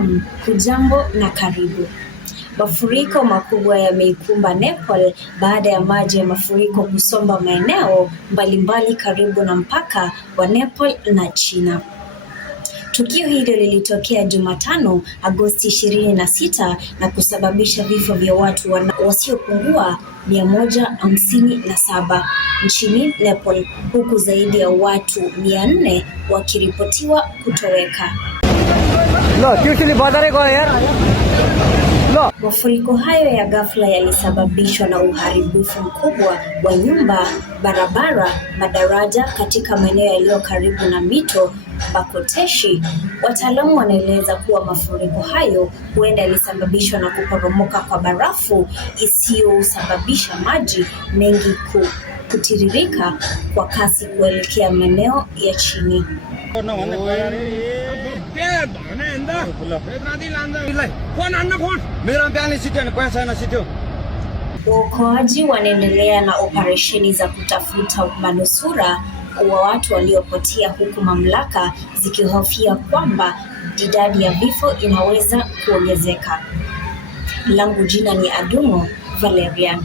Naam, hujambo na karibu. Mafuriko makubwa yameikumba Nepal baada ya maji ya mafuriko kusomba maeneo mbalimbali karibu na mpaka wa Nepal na China. Tukio hilo lilitokea Jumatano, Agosti 26 na kusababisha vifo vya watu wasiopungua 157 nchini Nepal, huku zaidi ya watu 400 wakiripotiwa kutoweka. Mafuriko hayo ya ghafla yalisababishwa na uharibifu mkubwa wa nyumba, barabara, madaraja katika maeneo yaliyo karibu na mito Bakoteshi. Wataalamu wanaeleza kuwa mafuriko hayo huenda yalisababishwa na kuporomoka kwa barafu isiyosababisha maji mengi kutiririka kwa kasi kuelekea maeneo ya chini. Waokoaji wanaendelea na operesheni za kutafuta manusura wa watu waliopotea, huku mamlaka zikihofia kwamba idadi ya vifo inaweza kuongezeka. Langu jina ni Adumo Valerian.